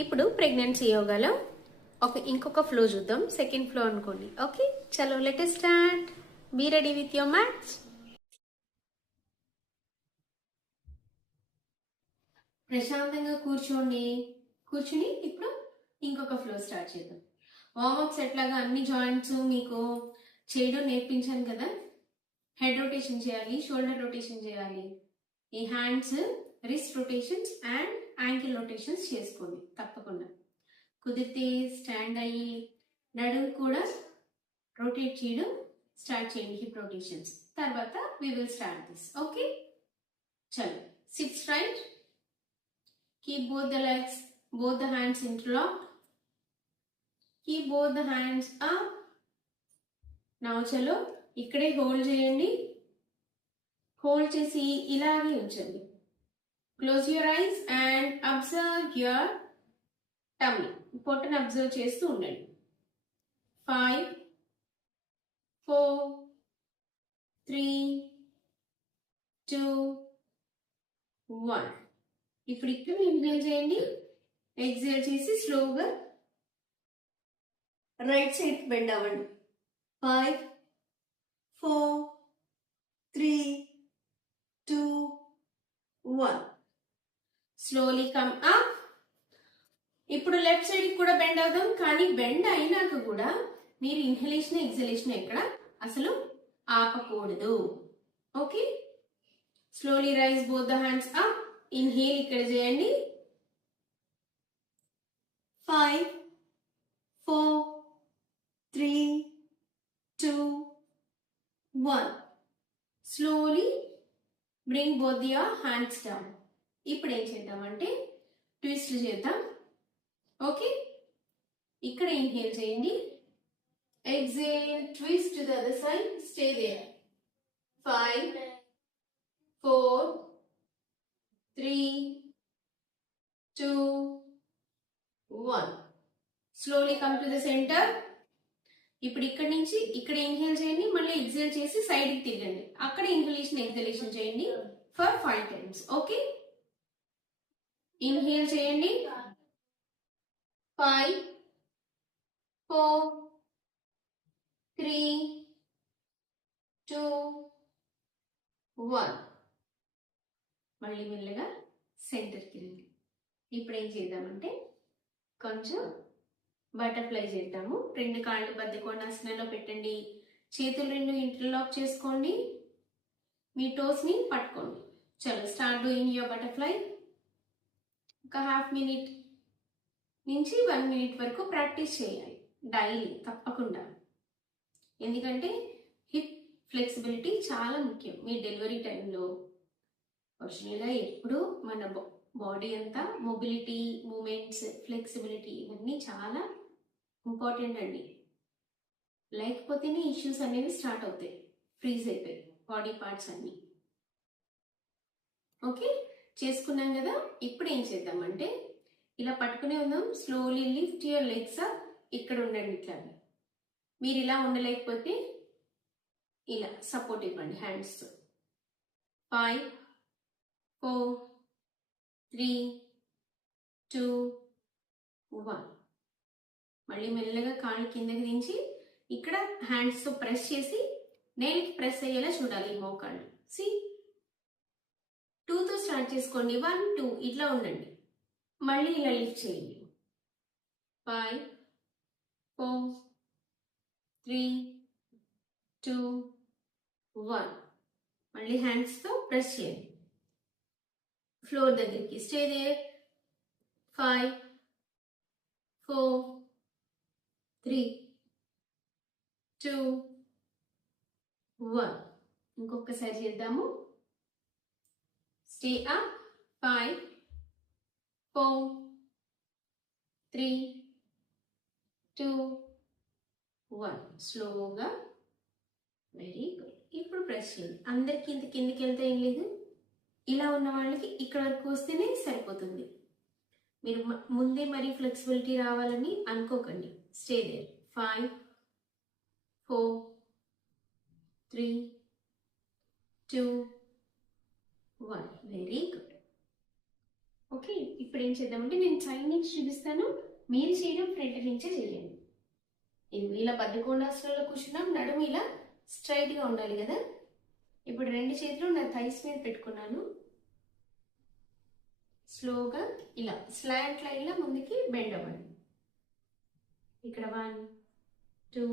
ఇప్పుడు ప్రెగ్నెన్సీ యోగాలో ఇంకొక ఫ్లో చూద్దాం. సెకండ్ ఫ్లో అనుకోండి. ఓకే, చలో let us start. Be ready with your maths. ప్రశాంతంగా కూర్చుని ఇప్పుడు ఇంకొక ఫ్లో స్టార్ట్ చేద్దాం. వార్మప్స్ ఎట్లాగా అన్ని జాయింట్స్ మీకు చేయడం నేర్పించాను కదా. హెడ్ రొటేషన్ చేయాలి, షోల్డర్ రొటేషన్ చేయాలి, ఈ hands wrist rotations and ankle rotations చేసుకోండి తప్పకుండా. కుదిరితే స్టాండ్ అయ్యి నడుము కూడా రొటేట్ చేయడం స్టార్ట్ చేయండి, హిప్ రొటేషన్స్. తర్వాత we will start this. Okay, చలో sit straight, keep both the legs, both the hands interlocked, keep both the hands up. now చలో ఇక్కడే హోల్డ్ చేయండి. హోల్డ్ చేసి ఇలాగే ఉంచండి. Close your eyes and observe your tummy. పొట్టను observe చేస్తూ ఉండండి. 5 4 3 2 1. ఇప్పుడు ఇక్కడ ఇన్హేల్ చేయండి. ఎక్సేల్ చేసి స్లోగా రైట్ సైడ్ బెండ్ అవ్వండి. 5 4 3 2 1. Slowly come up. ఇప్పుడు లెఫ్ట్ సైడ్ కూడా బెండ్ అవుదాం. కానీ బెండ్ అయినాక కూడా మీరు ఇన్హలేషన్ ఎక్సలేషన్ ఎక్కడ అసలు ఆపకూడదు. Okay, slowly rise both the hands up. Inhale ఇక్కడ చేయండి. 5 4 3 2 1. Slowly bring both your hands down. ఇప్పుడు ఏం చేద్దామంటే ట్విస్ట్ చేద్దాం. ఓకే, ఇక్కడ ఇన్హేల్ చేయండి. Exhale, twist to the other side, stay there. 5 4 3 2 1. Slowly come to the centre. ఇప్పుడు ఇక్కడ నుంచి ఇక్కడ ఇన్హేల్ చేయండి. మళ్ళీ ఎక్సేల్ చేసి సైడ్ కి తిరగండి. అక్కడ ఇన్హలేషన్ ఎక్సలేషన్ చేయండి ఫర్ 5 times. ఓకే, ఇన్హేల్ చేయండి. 5 4 3 2 1. మళ్ళీ మెల్లగా సెంటర్కి రండి. ఇప్పుడు ఏం చేద్దామంటే కొంచెం బటర్ఫ్లై చేద్దాము. 2 కాళ్ళు బద్ద కోణాసనంలో పెట్టండి. చేతులు 2 ఇంటర్లాక్ చేసుకోండి. మీ టోస్ ని పట్టుకోండి. చలో స్టార్ట్ డూయింగ్ యువర్ బటర్ఫ్లై. ఒక ½ minute నుంచి 1 minute వరకు ప్రాక్టీస్ చేయాలి డైలీ తప్పకుండా. ఎందుకంటే హిప్ ఫ్లెక్సిబిలిటీ చాలా ముఖ్యం మీ డెలివరీ టైంలో. ఒరిజినల్గా ఎప్పుడు మన బాడీ అంతా మొబిలిటీ, మూమెంట్స్, ఫ్లెక్సిబిలిటీ ఇవన్నీ చాలా ఇంపార్టెంట్ అండి. లేకపోతేనే ఇష్యూస్ అనేవి స్టార్ట్ అవుతాయి, ఫ్రీజ్ అయిపోయి బాడీ పార్ట్స్ అన్నీ. ఓకే, చేసుకున్నాం కదా. ఇప్పుడు ఏం చేద్దామంటే ఇలా పట్టుకునే ఉందాం. Slowly lift your legs up. ఇక్కడ ఉండండి. ఇట్లా మీరు ఇలా ఉండలేకపోతే ఇలా సపోర్ట్ ఇవ్వండి హ్యాండ్స్తో. 5 4 3 2 1. మళ్ళీ మెల్లగా కాళ్ళు కిందకి దించి ఇక్కడ హ్యాండ్స్తో ప్రెస్ చేసి నేలకి ప్రెస్ అయ్యేలా చూడాలి ఈ మోకాళ్ళు. సి 2తో స్టార్ట్ చేసుకోండి. 1 2 ఇట్లా ఉండండి. మళ్ళీ ఇలా లిఫ్ట్ చేయండి. 5 4 3 2 1. మళ్ళీ హ్యాండ్స్తో ప్రెస్ చేయండి ఫ్లోర్ దగ్గరికి. Stay there. 5 4 3 2 1. ఇంకొకసారి చేద్దాము. Stay up. 5 4 3 2 1. స్లోగా. Very good. ఇప్పుడు ప్రెస్ చేయండి. అందరికి ఇంత కిందికి వెళ్తే ఏం లేదు. ఇలా ఉన్న వాళ్ళకి ఇక్కడ వరకు వస్తేనే సరిపోతుంది. మీరు ముందే మరీ ఫ్లెక్సిబిలిటీ రావాలని అనుకోకండి. Stay there. 5 4 3 2 1. Very good. Okay, ఇప్పుడు ఏం చేద్దామంటే నేను సైడ్ నుంచి చూపిస్తాను. చేస్తాను, మీరు చేయడం ఫ్రంట్ నుంచే చేయండి. ఇది ఇలా బద్దకోణాసనంలో కూర్చున్నాం, నడుము ఇలా స్ట్రైట్గా ఉండాలి కదా. ఇప్పుడు రెండు చేతులు నా థైస్ మీద పెట్టుకున్నాను. స్లోగా ఇలా స్లాంట్ లైన్లో ముందుకి బెండ్ అవ్వండి. ఇక్కడ 1 2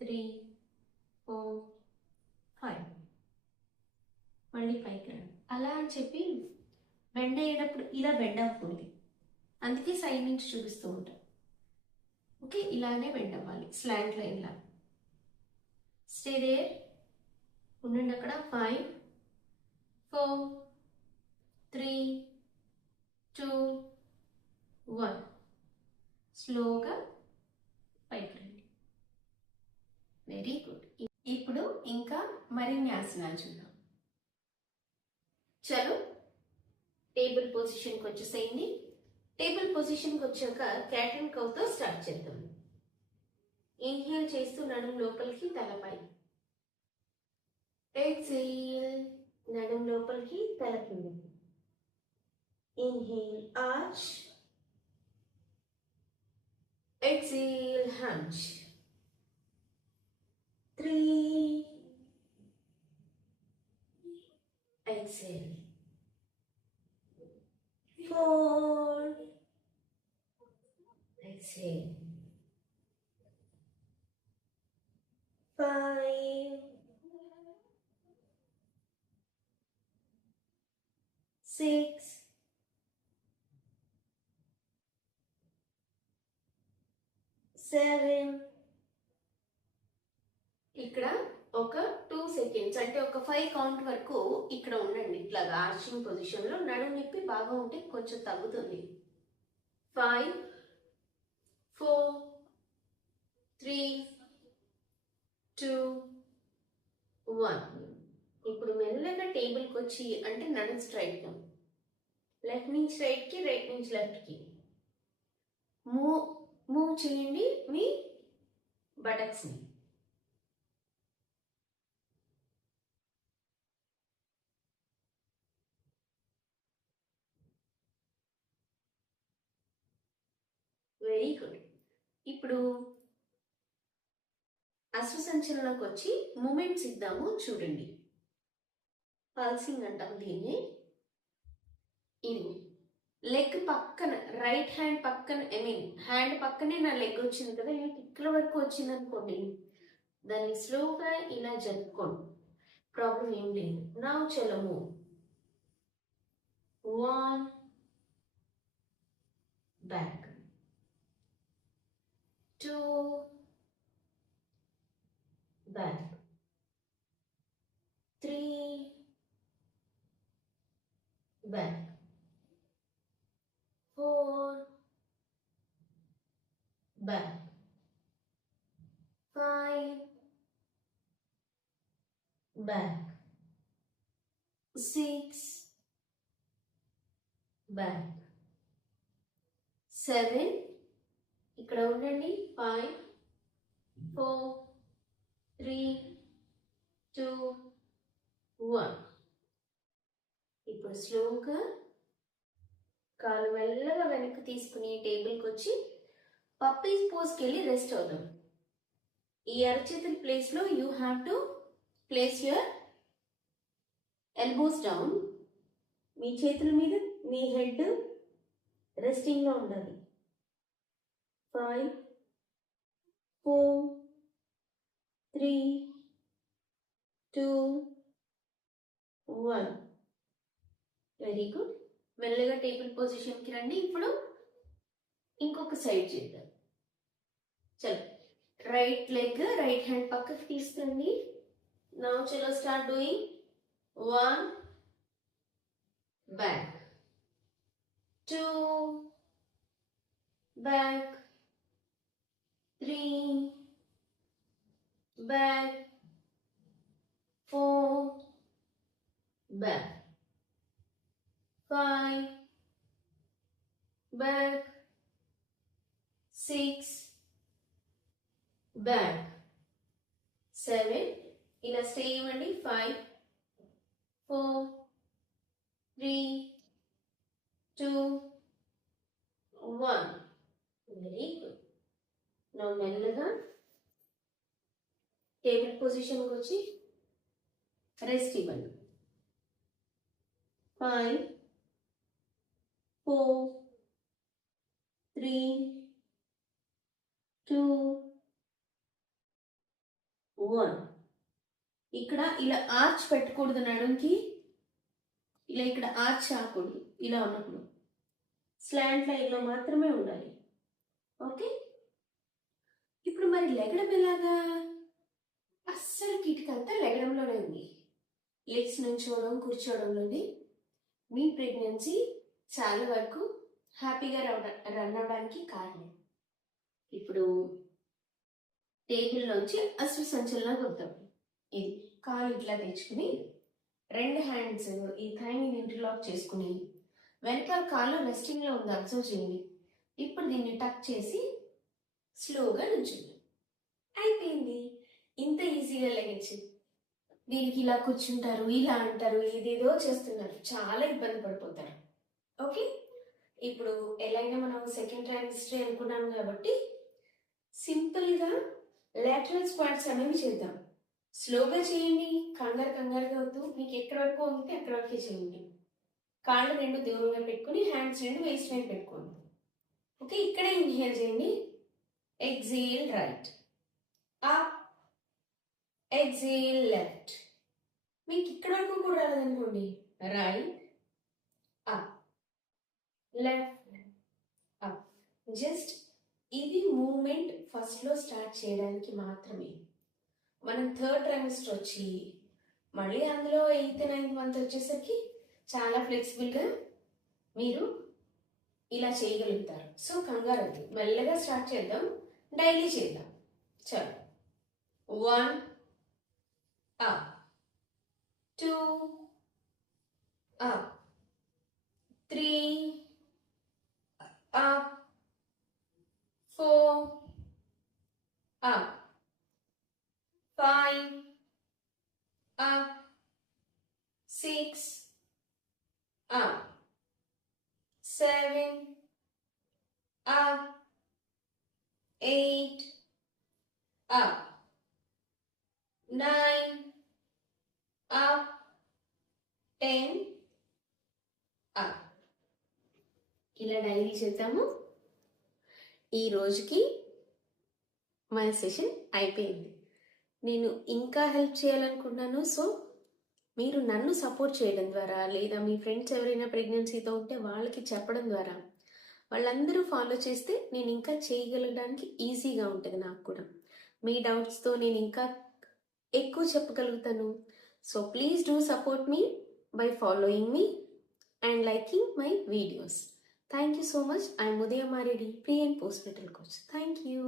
3 4 5, మళ్ళీ పైకి రండి. అలా అని చెప్పి బెండ్ అయ్యేటప్పుడు ఇలా బెండ్ అవ్వకూడదు, అందుకే సైడ్ నుంచి చూపిస్తూ ఉంటాం. ఓకే, ఇలానే బెండ్ అవ్వాలి స్లాంట్ లైన్లా. స్టే దేర్, ఉండండి అక్కడ. 5 4 3 2 1, స్లోగా పైకి రండి. Very good. ఇప్పుడు ఇంకా మరిన్ని ఆసనాలు చూద్దాం. చలో, టేబుల్ పొజిషన్కి వచ్చేసేయండి. టేబుల్ పొజిషన్కి వచ్చాక క్యాట్ అండ్ కౌతో స్టార్ట్ చేద్దాం. ఇన్హేల్ చేస్తూ నడుము లోపలికి, తలపై. ఎక్సేల్, నడుము లోపలికి, తల కిందికి. Inhale arch, exhale hunch. 3, exhale. 4, exhale. 5, 6, 7. ఇక్కడ ఒక 2 సెకండ్స్, అంటే ఒక 5 కౌంట్ వరకు ఇక్కడ ఉండండి. ఇట్లాగా ఆర్చింగ్ పొజిషన్లో నడుము నిప్పి బాగా ఉంటే కొంచెం తగ్గుతుంది. 5 4 3 2 1. ఇప్పుడు మెల్లగా టేబుల్కి వచ్చి, అంటే నడుము స్ట్రైట్గా, లెఫ్ట్ నుంచి రైట్కి, రైట్ నుంచి లెఫ్ట్కి మూవ్ చేయండి మీ బటక్స్ని. Very good. ఇప్పుడు అశ్వసంచలనకు వచ్చి మూమెంట్స్ ఇద్దాము, చూడండి. పల్సింగ్ అంటాం దీన్ని. ఇది లెగ్ పక్కన, రైట్ హ్యాండ్ పక్కన, హ్యాండ్ పక్కనే నా లెగ్ వచ్చింది కదా, ఇక్కడ వరకు వచ్చింది అనుకోండి, దాన్ని స్లోగా ఇలా జరుపుకోండి, ప్రాబ్లం ఏం లేదు. నా చలము 1 back, 2 back, 3 back, 4 back, 5 back, 6 back, 7. ఇక్కడ ఉండండి. 5 4 3 2 1. ఇప్పుడు స్లోగా కాలు మెల్లగా వెనక్కి తీసుకుని టేబుల్కి వచ్చి పప్పీ పోజ్కి వెళ్ళి రెస్ట్ అవుదాం. ఈ అరచేతుల ప్లేస్లో you have to place your elbows down. మీ చేతుల మీద మీ హెడ్ రెస్టింగ్లో ఉండాలి. 5 4 3 2 1. Very good. మెల్లగా టేబుల్ పొజిషన్కి రండి. ఇప్పుడు ఇంకొక సైడ్ చేద్దాం. చలో, రైట్ లెగ్, రైట్ హ్యాండ్ పక్కకి తీసుకురండి. నౌ చలో start doing. 1 back, 2 back, 3 back, 4 back, 5 back, 6 back, 7. ఇలా స్టే ఇవ్వండి. 5 4 3 2 1. Very good. నా మెల్లగా టేబుల్ పొజిషన్కి వచ్చి రెస్ట్ ఇవ్వండి. 5, 4, 3, 2, 1. ఇక్కడ ఇలా ఆర్చ్ పెట్టకూడదు నడుంకి. ఇలా ఇక్కడ ఆర్చ్ ఆకూడదు. ఇలా ఉన్నప్పుడు స్లాంట్ లైన్లో మాత్రమే ఉండాలి. ఓకే, ఇప్పుడు మరి లెగడం ఎలాగా? అస్సలు కిటికంతా లెగడంలోనే ఉంది. లెగ్స్ నుంచోవడం, కూర్చోవడంలోనే మీ ప్రెగ్నెన్సీ చాలా వరకు హ్యాపీగా రన్ అవడానికి కారణం. ఇప్పుడు టేబుల్లోంచి అశ్వ సంచలనం వద్దాం. ఇది కాలు ఇట్లా తెచ్చుకుని 2 హ్యాండ్స్ ఈ థైని ఇంటర్లాక్ చేసుకుని వెనకాల కాలు రెస్టింగ్లో ఉంది, అబ్జర్వ్ చేయండి. ఇప్పుడు దీన్ని టక్ చేసి స్లోగా నుంచుంది. అయిపోయింది. ఇంత ఈజీగా లెగచ్చు. దీనికి ఇలా కూర్చుంటారు, ఇలా అంటారు, ఏదేదో చేస్తున్నారు, చాలా ఇబ్బంది పడిపోతారు. ఓకే, ఇప్పుడు ఎలా అయినా మనం సెకండ్ ట్రైమిస్టర్ అనుకున్నాం కాబట్టి సింపుల్గా లాటరల్ స్క్వాట్స్ అనేవి చేద్దాం. స్లోగా చేయండి, కంగారుగా వద్దు. మీకు ఎక్కడి వరకు ఉంటే అక్కడి వరకే చేయండి. కాళ్ళు 2 దూరంగా పెట్టుకుని హ్యాండ్స్ 2 వేస్ట్ మీద పెట్టుకోండి. ఓకే, ఇక్కడే ఇన్హేల్ చేయండి. Exhale right, up, exhale left. మీకు ఇక్కడ వరకు కూడా రాలేదనుకోండి, right, up, left, up. Just ఇది మూమెంట్ ఫస్ట్లో స్టార్ట్ చేయడానికి మాత్రమే. మనం థర్డ్ ట్రైమిస్టర్ వచ్చి మళ్ళీ అందులో 8th 9th మంత్ వచ్చేసరికి చాలా ఫ్లెక్సిబుల్గా మీరు ఇలా చేయగలుగుతారు. సో కంగారు వద్దు, మెల్లగా స్టార్ట్ చేద్దాం, డైలీ చేద్దాం. చలో, 1 up, 2 up, 3 up, 4 up, 5 up, 6 up, 7 up, 8 up, 9 up, 10 up. ఇలా డైలీ చేద్దాము. ఈ రోజుకి మన సెషన్ అయిపోయింది. నేను ఇంకా హెల్ప్ చేయాలనుకుంటున్నాను. సో మీరు నన్ను సపోర్ట్ చేయడం ద్వారా, లేదా మీ ఫ్రెండ్స్ ఎవరైనా ప్రెగ్నెన్సీతో ఉంటే వాళ్ళకి చెప్పడం ద్వారా, వాళ్ళందరూ ఫాలో చేస్తే నేను ఇంకా చేయగలగడానికి ఈజీగా ఉంటుంది. నాకు కూడా మీ డౌట్స్తో నేను ఇంకా ఎక్కువ చెప్పగలుగుతాను. So please do support me by following me and liking my videos. Thank you so much. I'm Udaya Mareddy, pre and postnatal coach. Thank you.